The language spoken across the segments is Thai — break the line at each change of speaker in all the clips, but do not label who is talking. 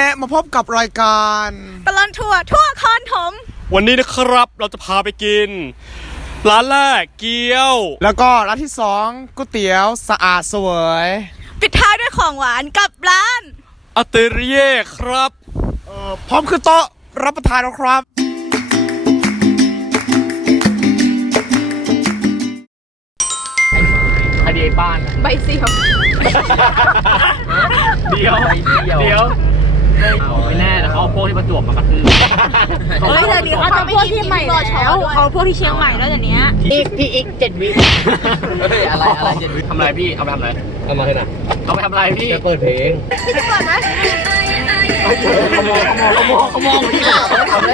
และมาพบกับรายการ
ตลอดทัวร์ทั่วคอนถม
วันนี้นะครับเราจะพาไปกินร้านแรกเกี๊ยว
แล้วก็ร้านที่2ก๋วยเตี๋ยวสะอาดเสวย
ปิดท้ายด้วยของหวานกับร้าน
อาเตเรียครับ
พร้อมคือโต๊ะรับประทานแล้วครับ
คดีบ้าน
ใบเสียว
เดี๋ยวไม่แน่แต่เขาเอาพวกที่ประจวบมากระทืบ
เฮ้ยเดี๋ยวนี้เขาจะพวกที่ใหม่แล้วเขาพวกที่เชียงใหม่แล้วเดี๋ยวนี้
พี่อีก7 วิเฮ้ยอะไร7 วิทำอะไรพี่เอาไปทำอะไรเอามาเลยนะเอาไปทำอะไรพี่จะเปิดเพลง
จะเปิดไหม
ขโมยพี่ทำเลย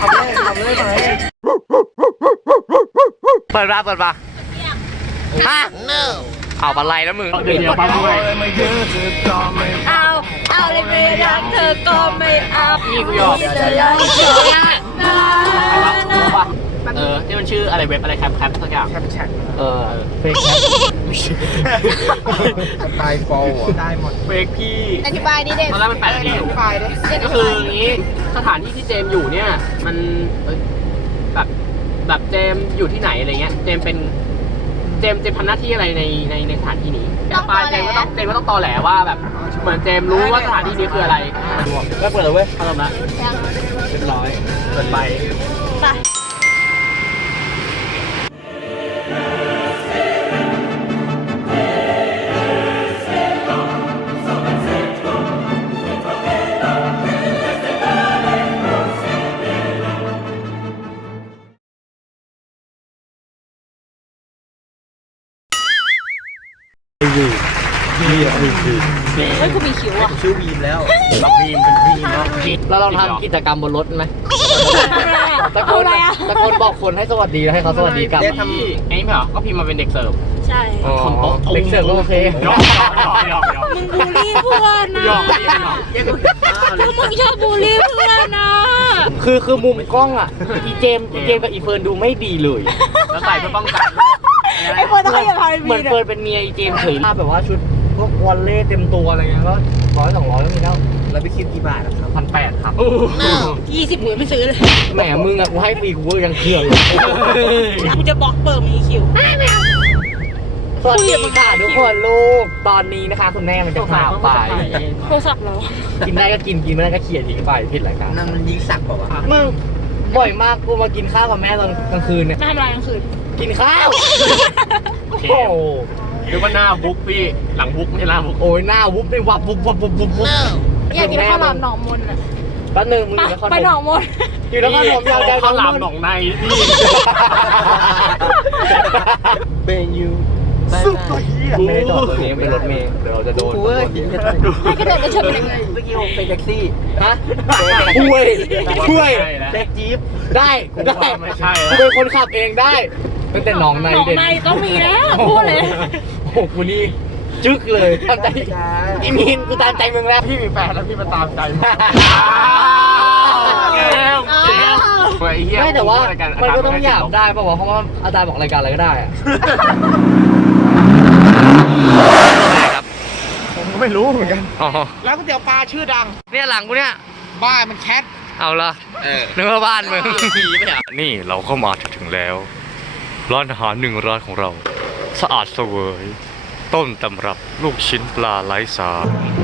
เปิดมาฮะเอาอะไรแล้วมึงเดี๋ยวปั๊มด้วย
เอาเลยไม่รักเธอก็ไม่เอา
พี่กูยอมนี่มันชื่ออะไรเว็บอะไรแคปสักอย่างเฟกตายฟอลได้หมดเฟกพี่
อธิบายนิดเดียว
ตอนแรกมัน8 นาทีก็คืออย่างนี้สถานที่ที่เจมอยู่เนี่ยมันแบบเจมอยู่ที่ไหนอะไรเงี้ยเจมทำหน้าที่อะไรในสถานที่นี้ปลายเจมก็ต้องตอแหลว่าแบบเหมือนเจมรู้ว่าสถานที่นี้คืออะไรแล้วเปิดเลยเว้ยทำนะเรียบร้อยเปิดไป
เฮ้ยกูมีคิวอ่ะ
ชื่อวีมแล้ววีมเป็นวีมแล้วเราทำกิจกรรมบนรถไหมตะโกนบอกคนให้สวัสดีแล้วให้เขาสวัสดีกลับทำไอ้ไม่เหรอก็พิมพ์มาเป็นเด็กเสิร์ฟ
ใช่
เด็กเสิร์ฟก็โอเค
มึงบูลลี่เพื่อนนะมึงชอบบูลลี่เพื่อนนะ
คือมุมกล้องอ่ะอีเจมกับอีเฟิร์นดูไม่ดีเลยแล้วใส่เพื่อป้องกัน
ไอ้เฟิร์นต้องอย่าทำ
เหมือนเฟิร์นเป็นเมียอีเจมเฉยแบบว่าชุดพวกวอลเล่เต็มตัวอะไรเงี้ยก็100-200ก็มีแล้วแล้วไปคิดกี่บาทครับ1,800ครับ
20 หมื่นไม่ซื้อเลย
แหมมึงอะกูให้ฟรีกูยังเครื่อง
กูจะบล็อกเปิดมีคิว
สวัสดีค่ะทุกคนลูกตอนนี้นะคะคุณแม่มันจะพาไป
โทรศัพท์เรา
กินได้ก็กินไม่ได้ก็เขี่ยทิ้งไปผิดอะไรครับนั่นมันยิงสักเปล่าวะมึงบ่อยมากกูมากินข้าวกับแม่ตอนกลางคืนเนี่ย
มาทำอะไรกลางคืน
กินข้าวโอ้หรือว่าหน้าบุ๊กพี่หลังบุ๊กไม่ใช่หน้าบุ๊กโอ้ยหน้าบุ๊กไม่วับบุ๊ก
อยากกินข้าวหลามหนองมนอ่ะ
แป๊บนึงมึง
ไปหนองมน
อยู่แล้วก็หนองยาวได้ข้าวหลามหนองในพี่เป็นยูสุดตัวเหี้ยเมย์จอดตัวนี้เป็นรถเมย์เดี๋ยวเราจะโดน
ให้กระโดดจะชนยังไง
เมื่อกี้ผมเป็นแท็กซี่ฮะช่วยแท็กจี๊ปได้ไม่ใช่กูเป็นคนขับเองได้ตั้งแต่หนองใน
เด่นต้องมีแล้วพูดเลย
โอ้โหกูนี่จึ๊กเลยตามใจอีมินกูตามใจมึงแล้วพี่มีแฟนแล้วพี่มาตามใจมึงไม่แต่ว่ามันก็ต้องหยาบได้ป่าวเพราะว่าอาจารย์บอกรายการอะไรก็ได้อะผมก็ไม่รู้เหมือนกันแล้วก๋วยเตี๋ยวปลาชื่อดังเนี่ยหลังกูเนี่ยบ้านมันแคทเอาละนึกว่าบ้านมึงนี่เราเข้ามาถึงแล้วร้านอาหาร1 ร้านของเราสะอาดเสวยต้นตำรับลูกชิ้นปลาไร้สา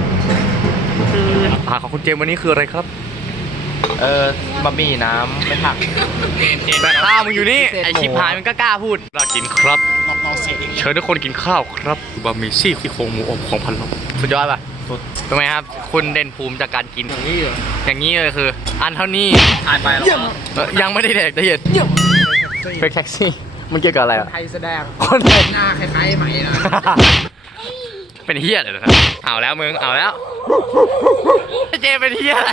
อาหารของคุณเจมวันนี้คืออะไรครับบะหมี่น้ำไม่ผักแต่ข้าวมึงอยู่นี่ไอชิบหายมันก็กล้าพูดน่ากินครับเชิญทุกคนกินข้าวครับบะหมี่ซี่โครงหมูอบของพันลบสุดยอดป่ะสุดทำไมครับคุณเด่นภูมิจากการกินอย่างนี้เลยคืออันเท่านี้อ่านไปแล้วยังไม่ได้แดกแต่เห็นเฟกแท็กซี่มันเกี่ยวกับอะไรอ่ะไทยแสดงคนไทยหน้าคล้ายๆไหมนะเป็นเฮี้ยเลยนะครับเอาแล้วมึงเอาแล้วเจเป็นเฮี้ยอะไร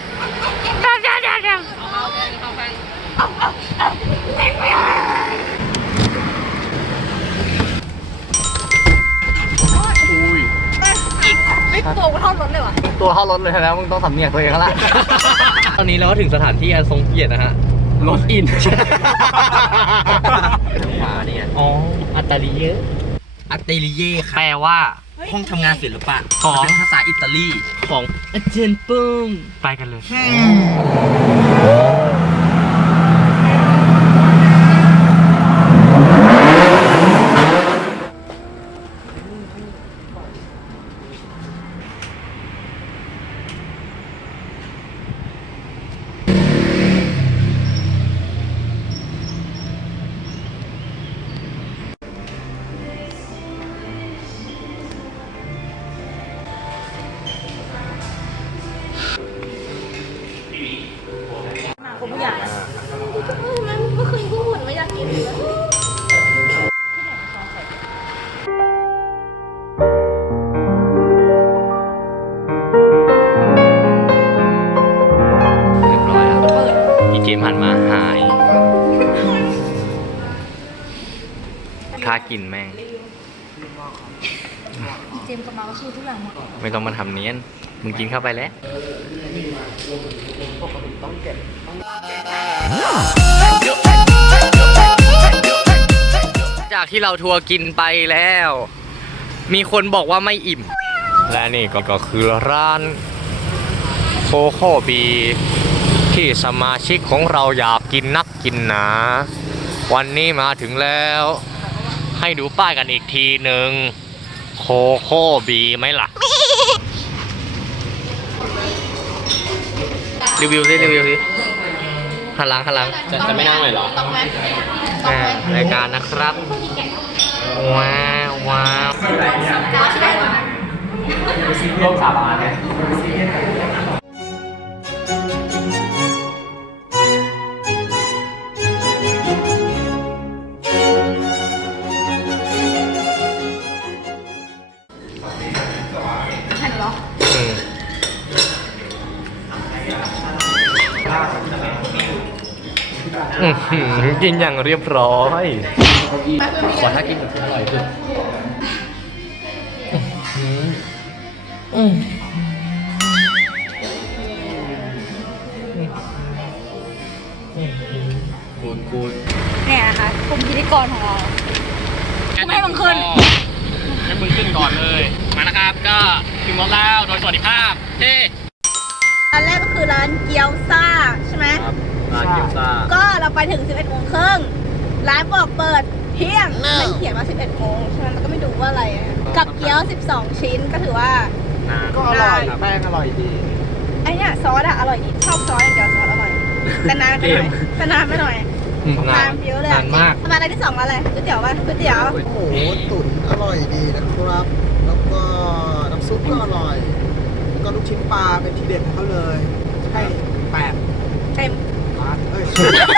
ตัวเท่ารถเลยวะ
ตัวเท่ารถเลยแล้วมึงต้องสำเนียกตัวเองแล้วล่ะตอนนี้เราก็ถึงสถานที่อันทรงเกียรตินะฮะรถอินอ๋ออัตตาลีเยอะแปลว่า
ห้องทำงานศิลปะ
ของ
มันเป็นภาษาอิตาลีของอาจารย์ปุ้ง
ไปกันเลย
ผมอยากมันเมื่อคืนกูหุ่นไม่อยากกินเลย
เรียบร้อยครับอีเกมหันมาหายท่ากินแม่ง
เจมส์กลับมาก็คือทุกอย่างหมด
ไม่ต้องมาทำเนียน มึงกินเข้าไปแล้ว จากที่เราทัวร์กินไปแล้ว มีคนบอกว่าไม่อิ่ม และนี่ก็คือร้านโคโค่บีที่สมาชิกของเราอยากกินนักกินหนา วันนี้มาถึงแล้ว ให้ดูป้ายกันอีกทีหนึ่งโคโค่บีไหมล่ะ รีวิวสิหันหลังจะไม่นั่งเลยเหรอรายการนะครับ ว้าวร่วมสาบานไหมกินอย่างเรียบร้อยขอถ้ากินแบบอร่อยสุดกูด
เนี่ยนะคะกลุ่มพิธีกรของเราไม่ให้มึงขึ้น
ให้มึงขึ้นก่อนเลย มานะครับ ก็ถึงรถแล้วโดยสวัสดิภาพเฮ้
ร้านแรกก็คือร้านเกี๊ยวซ่าใช่ไหม
ครับร้านเกี๊ยวซ่า
ก็เราไปถึง 11 โมงครึ่งร้านบอกเปิดเที่ยงมันเขียนว่า 11 โมงฉะนั้นเราก็ไม่ดูว่าอะไรอะกับเกี๊ยว 12 ชิ้นก็ถือว่า
ก็อร่อย แป้งอร่อยดี
ไอเนี่ยซอสอะอร่อยดีชอบซอสอย่างเดียวซอสอร่อย แต่นานไปหน่อยนานเยอะเลย
นานมาก
ทำไมอะไรที่สองอะไรก๋วยเตี๋ยวป่ะก๋วยเตี๋ยว
โอ้โหตุ๋นอร่อยดีนะครับ แล้วก็น้ำซุปก็อร่อย แล้วก็ลูกชิ้นปลาเป็นทีเด็ดของเขาเลย ให้8
เต็ม
ล้านเอ้ย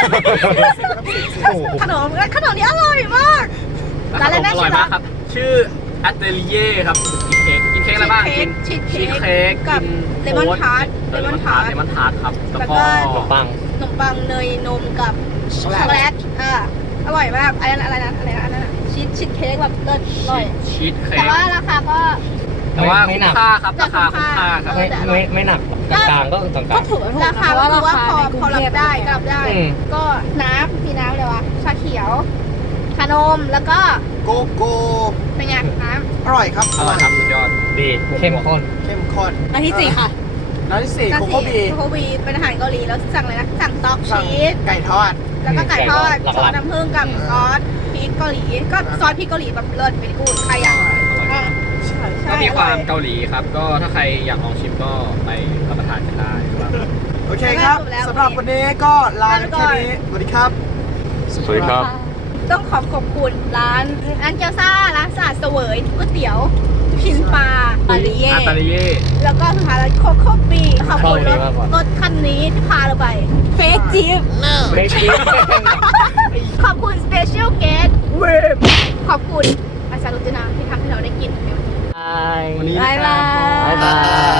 ขนมนี้อร่อยมากร้านอะไรน่า
อร่อยมากครับ ชื่ออัตเตลิเย่ครับกินเค้กอะไรบ้างกิน
ชีส
ชีส
เค้
เค้
ก
ก
กับเลมอนทาร์ต
เลมอนทาร์ตครับแล้วก็
ปัง
ขนมปังเนยนมกับช็อกโกแลตอร่อยมากอะไรนะอันนั้นชีสเค้กแบบเลิศอร่อย
ชีสเค้
แต่
ก
ว่าราคาก็
แต่ว่า
ไม่
คุ้
หนั
ม
ก
ค่าครับราคาคุ้มค่าครับ
ไม่หนักกลางๆก็กลาง
ก็ถือว่าราคาก็คือว่าพอรับได้ก็รับได้
อืม
ก็มีน้ำเลยวะชาเขียวชานมแล้วก็
โกโก้
เป็นไงน้
อร่อยครับ
อร่อยครับสุดยอด
ดีเข้มข้น
เข้มข้น
ำอันที่4ค่ะ
ร้านที่4โคโค่บี
โคบีเป็นอาหารเกาหลีแล้วสั่งอะไรนะสั่งต็อก
สั่ง
ชีส
ไก่ทอด
แล้วก็ไก่ทอด
หลักๆ
ซอสน้ำผึ้งกับซอสพริกเกาหลีก็ซอสพริกเกาหลีแบบเลิศเป็นกูดใครอยากอ่ะ
ใช่
ใช่
ก็มีความ
อร่อย
เกาหลีครับ ก็ถ้าใครอยากลองชิมก็ไปรับประทานกันได้ครับ
โอเคครับสำหรับวันนี้ก็ลากันแค่นี้ สวัสดีครับ
สวัสดีครับ
ต้องขอบคุณร้านเกี๊ยวซ่าร้านสะอาดเสวยก๋วยเตี๋ยวชิ้นปลาปาลิเย่
อัตเตลิเย่
แล้วก็สุดท้ายแล้วโคโค่ปีขอบคุณ
ชอบอันนี้มากกว่า
รถคันนี้ที่พาเราไปเฟกจิ๊บ
ไม่คิด
ขอบคุณ Special Guest ขอบคุณอาจารย์รุจินาที่ทำให้เราได้กิน
วันนี้
บ๊ายบาย
บ๊ายบาย